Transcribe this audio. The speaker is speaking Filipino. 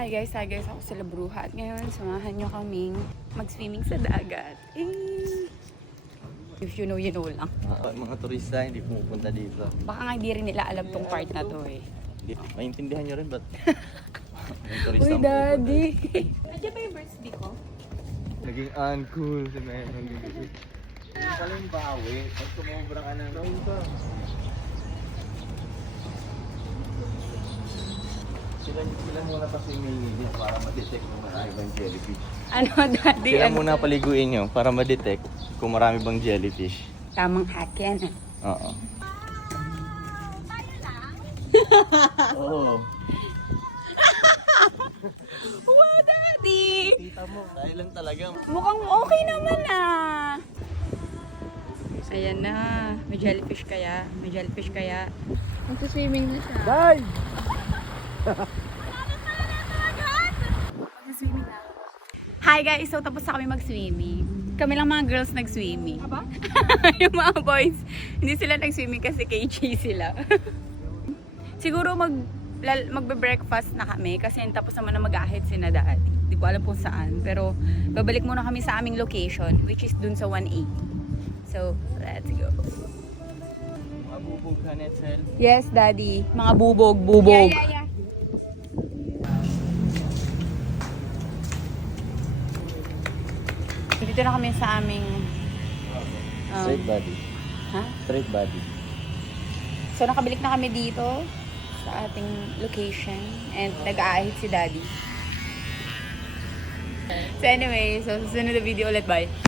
Hi guys, ako sila Bruha at ngayon samahan nyo kaming mag-swimming sa dagat. If you know, you know lang. Mga turista hindi pumupunta dito. Baka nga hindi rin nila alam tong part na to eh. Maintindihan nyo rin ba't yung turista Uy, ang pupunta? daddy! Nandiyan ba yung birthday ko? Naging uncool si Meron. Yung pala yung bawi, pag sumobra ka na. Sila muna pa swimming niya para ma-detect kung marami bang jellyfish. Ano, daddy? Sila Ano? muna paliguin nyo para ma-detect kung marami bang jellyfish. Tamang hack yan. Oo. Oo. Wow, daddy! Kita mo, dahil lang talaga. Mukhang okay naman ah. Ayan na. May jellyfish kaya. May jellyfish kaya. Magsa-swimming na siya. Bye! Mag-swimming na. Hi guys! So tapos na kami mag-swimming. Kami lang mga girls nag-swimming. Aba? Yung mga boys, hindi sila nag-swimming kasi KG sila. Siguro magbe-breakfast na kami kasi tapos naman na mag-ahit si na daddy. Hindi ko alam kung saan. Pero babalik muna kami sa aming location which is dun sa 180. So, let's go. Mabubog ka, Netzel. Yes, daddy. Mga bubog. Yeah. Dito na kami sa aming... Straight body. Ha? Straight body. So, nakabalik na kami dito sa ating location and nag-aahit si daddy. So anyway, so susunod na video ulit. Bye!